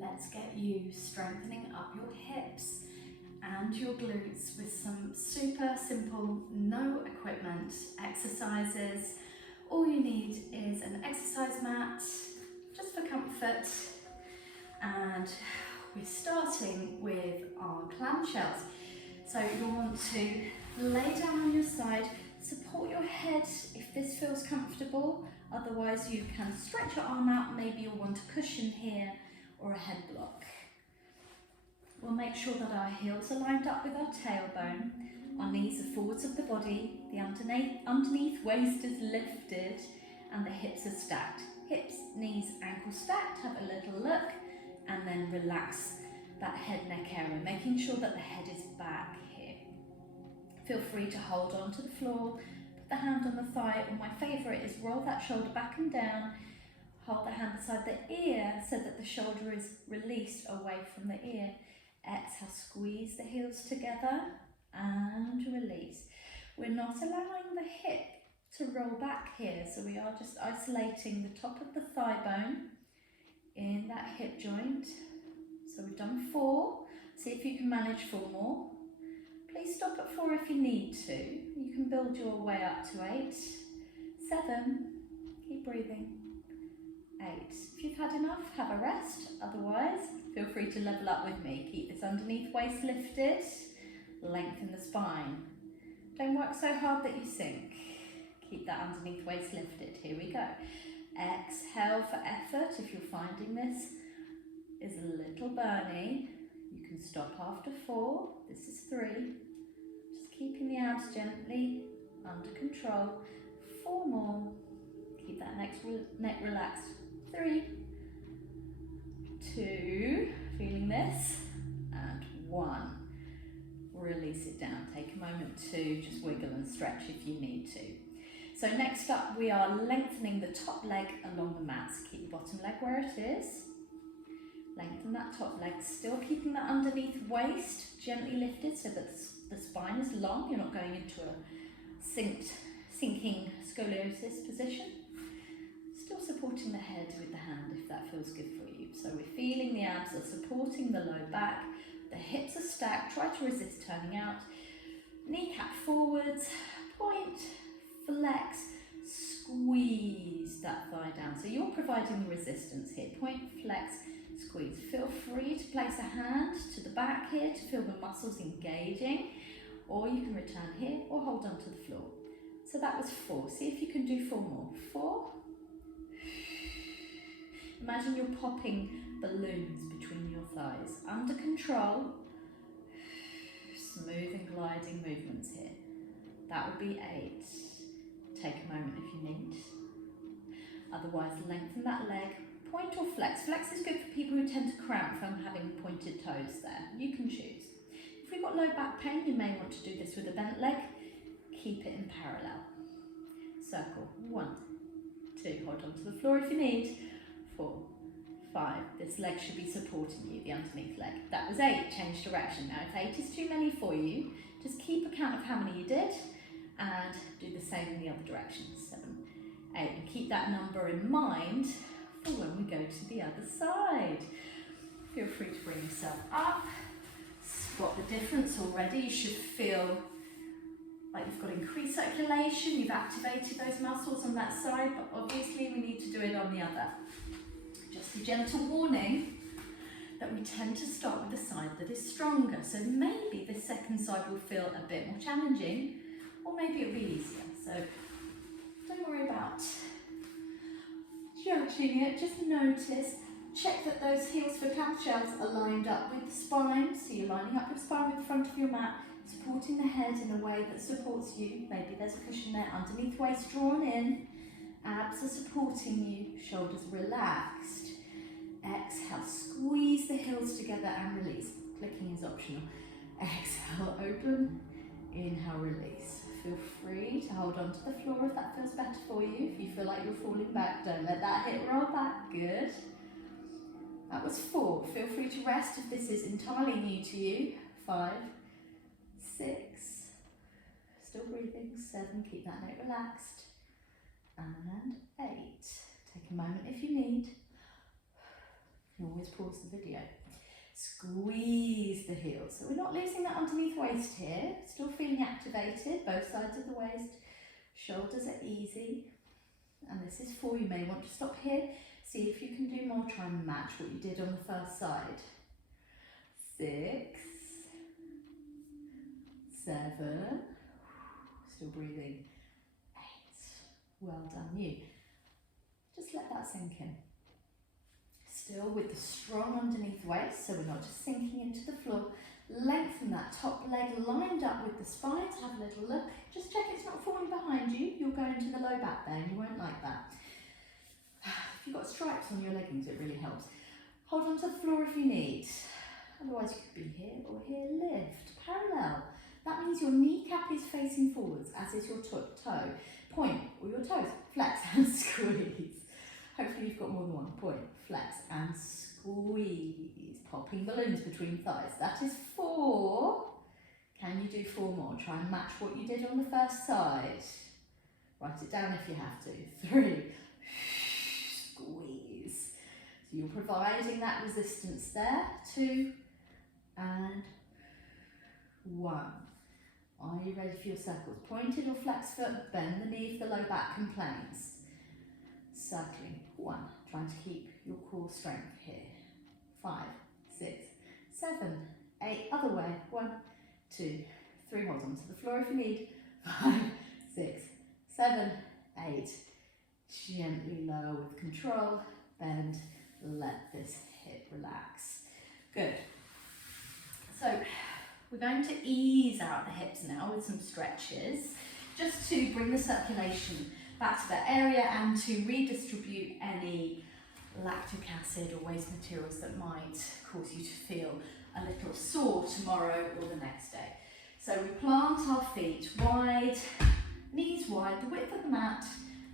let's get you strengthening up your hips and your glutes with some super simple, no equipment exercises. All you need is an exercise mat, just for comfort, and we're starting with our clamshells. So you'll want to lay down on your side, support your head if this feels comfortable, otherwise you can stretch your arm out, maybe you'll want a cushion here or a head block. We'll make sure that our heels are lined up with our tailbone, our knees are forwards of the body, the underneath waist is lifted and the hips are stacked. Hips, knees, ankles stacked, have a little look, and then relax that head neck area, making sure that the head is back here. Feel free to hold on to the floor, put the hand on the thigh, or my favourite is roll that shoulder back and down, hold the hand beside the ear so that the shoulder is released away from the ear. Exhale, squeeze the heels together and release. We're not allowing the hip to roll back here, so we are just isolating the top of the thigh bone in that hip joint. So we've done 4. See if you can manage 4 more. Please stop at 4 if you need to. You can build your way up to 8. 7. Keep breathing. 8. If you've had enough, have a rest. Otherwise, feel free to level up with me. Keep this underneath waist lifted. Lengthen the spine. Don't work so hard that you sink. Keep that underneath waist lifted. Here we go. Exhale for effort. If you're finding this is a little burny, you can stop after 4. This is 3. Just keeping the abs gently under control. 4 more. Keep that neck relaxed. 3, 2, feeling this, and 1. Release it down. Take a moment to just wiggle and stretch if you need to. So next up, we are lengthening the top leg along the mat. So keep the bottom leg where it is. Lengthen that top leg, still keeping that underneath waist gently lifted so that the spine is long. You're not going into a sinking scoliosis position. Still supporting the head with the hand if that feels good for you. So we're feeling the abs are supporting the low back. The hips are stacked. Try to resist turning out. Kneecap forwards, point, flex, squeeze that thigh down. So you're providing the resistance here. Point, flex, squeeze. Feel free to place a hand to the back here to feel the muscles engaging, or you can return here or hold on to the floor. So that was 4. See if you can do 4 more. 4. Imagine you're popping balloons between your thighs. Under control. Smooth and gliding movements here. That would be 8. Take a moment if you need. Otherwise, lengthen that leg. Point or flex. Flex is good for people who tend to cramp from having pointed toes there. You can choose. If you've got low back pain, you may want to do this with a bent leg. Keep it in parallel. Circle. 1, 2. Hold on to the floor if you need. 4, 5. This leg should be supporting you, the underneath leg. That was 8. Change direction. Now, if 8 is too many for you, just keep a count of how many you did and do the same in the other direction. 7, 8. And keep that number in mind for when we go to the other side. Feel free to bring yourself up. Spot the difference already. You should feel like you've got increased circulation. You've activated those muscles on that side, but obviously we need to do it on the other. Just a gentle warning that we tend to start with the side that is stronger. So maybe the second side will feel a bit more challenging, or maybe it'll be easier. So don't worry about judging it, just notice. Check that those heels for clamshells are lined up with the spine. So you're lining up your spine with the front of your mat, supporting the head in a way that supports you. Maybe there's a cushion there, underneath waist drawn in. Abs are supporting you, shoulders relaxed. Exhale, squeeze the heels together and release. Clicking is optional. Exhale, open. Inhale, release. Feel free to hold on to the floor if that feels better for you. If you feel like you're falling back, don't let that hip roll back. Good. That was 4. Feel free to rest if this is entirely new to you. 5, 6. Still breathing. 7. Keep that neck relaxed. And 8. Take a moment if you need. You can always pause the video. Squeeze the heels. So we're not losing that underneath waist here. Still feeling activated, both sides of the waist. Shoulders are easy. And this is 4. You may want to stop here. See if you can do more. Try and match what you did on the first side. 6, 7, still breathing. 8. Well done you. Just let that sink in. Still with the strong underneath waist, so we're not just sinking into the floor. Lengthen that top leg lined up with the spine. Have a little look. Just check it's not falling behind you. You'll go into the low back there and you won't like that. If you've got stripes on your leggings, it really helps. Hold on to the floor if you need. Otherwise you could be here or here. Lift, parallel. That means your kneecap is facing forwards, as is your toe. Point or your toes. Flex and squeeze. Hopefully you've got more than one. Point, flex and squeeze. Popping balloons between thighs. That is 4. Can you do 4 more? Try and match what you did on the first side. Write it down if you have to. 3. Squeeze. So you're providing that resistance there. 2 and 1. Are you ready for your circles? Pointed or flex foot, bend the knee if the low back complains. Circling. 1. Trying to keep your core strength here. 5, 6, 7, 8. Other way. 1, 2, 3. Hold on to the floor if you need. 5, 6, 7, 8. Gently lower with control. Bend. Let this hip relax. Good. So we're going to ease out the hips now with some stretches, just to bring the circulation back to that area and to redistribute any lactic acid or waste materials that might cause you to feel a little sore tomorrow or the next day. So we plant our feet wide, knees wide, the width of the mat,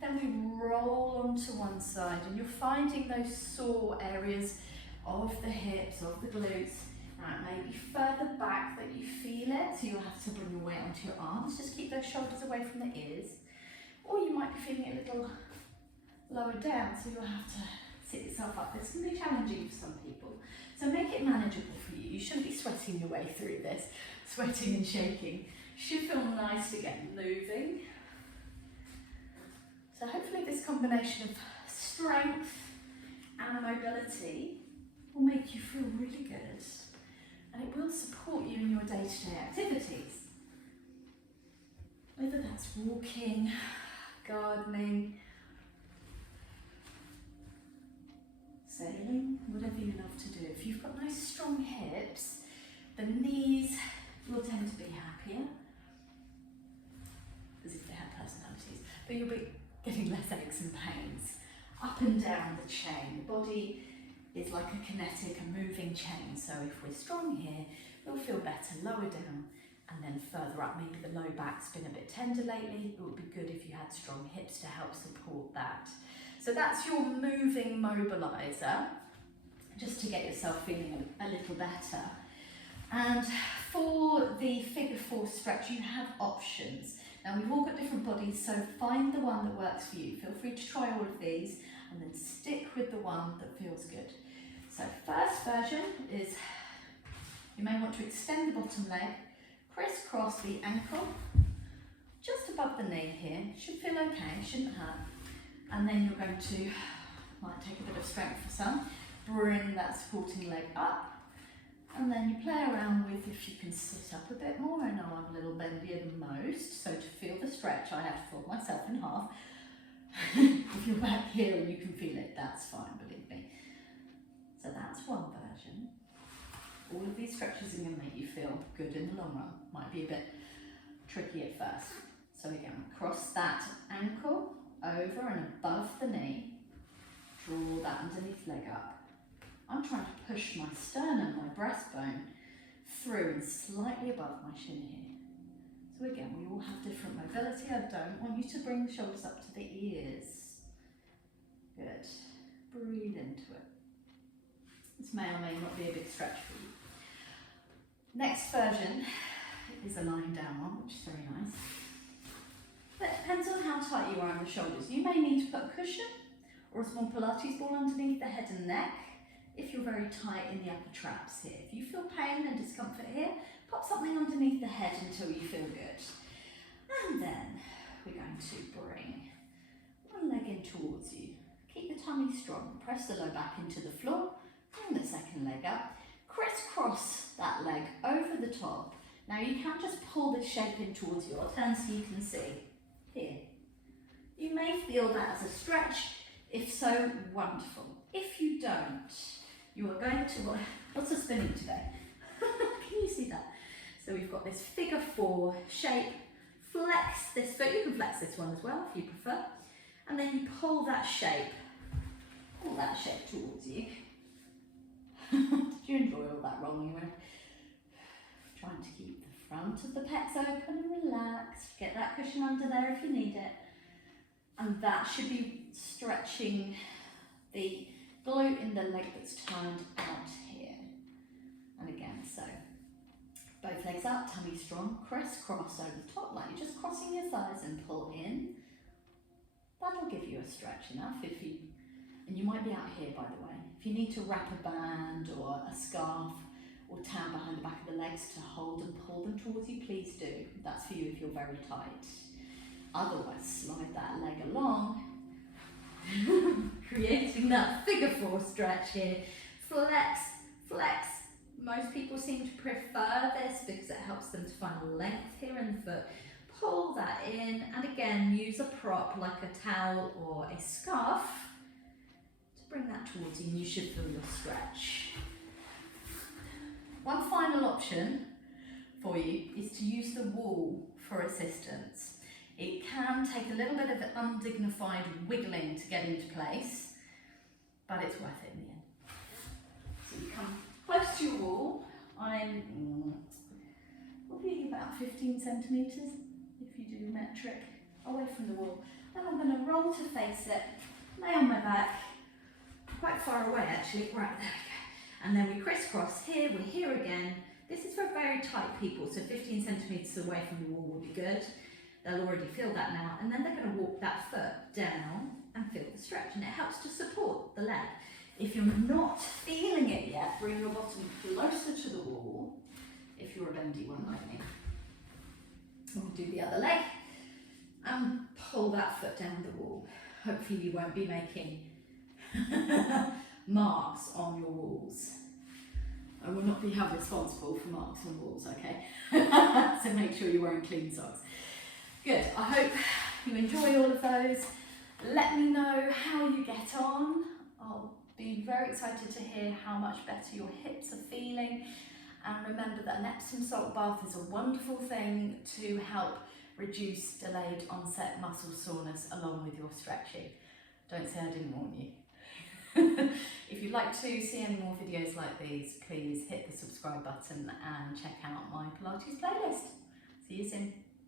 then we roll onto one side, and you're finding those sore areas of the hips, of the glutes. Right, maybe further back that you feel it, so you'll have to bring your weight onto your arms. Just keep those shoulders away from the ears. Or you might be feeling it a little lower down, so you'll have to sit yourself up. This can be challenging for some people. So make it manageable for you. You shouldn't be sweating your way through this, sweating and shaking. Should feel nice to get moving. So hopefully this combination of strength and mobility will make you feel really good. And it will support you in your day-to-day activities. Whether that's walking, gardening, sailing, whatever you love to do. If you've got nice strong hips, the knees will tend to be happier, as if they had personalities, but you'll be getting less aches and pains. Up and down the chain, the body is like a kinetic, a moving chain. So if we're strong here, we'll feel better lower down, and then further up. Maybe the low back's been a bit tender lately. It would be good if you had strong hips to help support that. So that's your moving mobilizer, just to get yourself feeling a little better. And for the figure 4 stretch, you have options. Now we've all got different bodies, so find the one that works for you. Feel free to try all of these and then stick with the one that feels good. So first version is, you may want to extend the bottom leg, crisscross the ankle, just above the knee here. Should feel okay, shouldn't hurt. And then you're going to, might take a bit of strength for some, bring that supporting leg up. And then you play around with if you can sit up a bit more. I know I'm a little bendier than most, so to feel the stretch I have to fold myself in half. If you're back here and you can feel it, that's fine, believe me. So that's one version. All of these stretches are going to make you feel good in the long run. Might be a bit tricky at first. So again, cross that ankle over and above the knee. Draw that underneath leg up. I'm trying to push my sternum, my breastbone, through and slightly above my shin here. So again, we all have different mobility. I don't want you to bring the shoulders up to the ears. Good. Breathe into it. This may or may not be a big stretch for you. Next version is a lying down one, which is very nice. But it depends on how tight you are on the shoulders. You may need to put a cushion or a small Pilates ball underneath the head and neck. If you're you're very tight in the upper traps here. If you feel pain and discomfort here, pop something underneath the head until you feel good. And then we're going to bring one leg in towards you. Keep the tummy strong. Press the low back into the floor. Bring the second leg up. Crisscross that leg over the top. Now you can just pull this shape in towards you. I'll turn so you can see. Here. You may feel that as a stretch. If so, wonderful. If you don't, you are going to, lots of spinning today. Can you see that? So we've got this figure 4 shape. Flex this foot. You can flex this one as well if you prefer. And then you pull that shape towards you. Did you enjoy all that rolling around? Trying to keep the front of the pecs open and relaxed. Get that cushion under there if you need it. And that should be stretching the glute in the leg that's turned out here. And again, so both legs up, tummy strong, crisscross over the top like you're just crossing your thighs and pull in. That'll give you a stretch enough and you might be out here by the way. If you need to wrap a band or a scarf or tam behind the back of the legs to hold and pull them towards you, please do. That's for you if you're very tight. Otherwise, slide that leg along, creating that figure 4 stretch here. Flex, flex. Most people seem to prefer this because it helps them to find length here in the foot. Pull that in, and again, use a prop like a towel or a scarf to bring that towards you, and you should feel your stretch. One final option for you is to use the wall for assistance. It can take a little bit of undignified wiggling to get into place, but it's worth it in the end. So you come close to your wall. I'm probably about 15 centimetres, if you do metric, away from the wall. Then I'm going to roll to face it, lay on my back, quite far away actually, right, there we go. And then we crisscross here, we're here again. This is for very tight people, so 15 centimetres away from the wall will be good. They'll already feel that now, and then they're going to walk that foot down and feel the stretch, and it helps to support the leg. If you're not feeling it yet, bring your bottom closer to the wall, if you're a bendy one like me. We'll do the other leg, and pull that foot down the wall. Hopefully you won't be making marks on your walls. I will not be held responsible for marks on walls, okay? So make sure you're wearing clean socks. Good, I hope you enjoy all of those. Let me know how you get on. I'll be very excited to hear how much better your hips are feeling. And remember that an Epsom salt bath is a wonderful thing to help reduce delayed onset muscle soreness along with your stretching. Don't say I didn't warn you. If you'd like to see any more videos like these, please hit the subscribe button and check out my Pilates playlist. See you soon.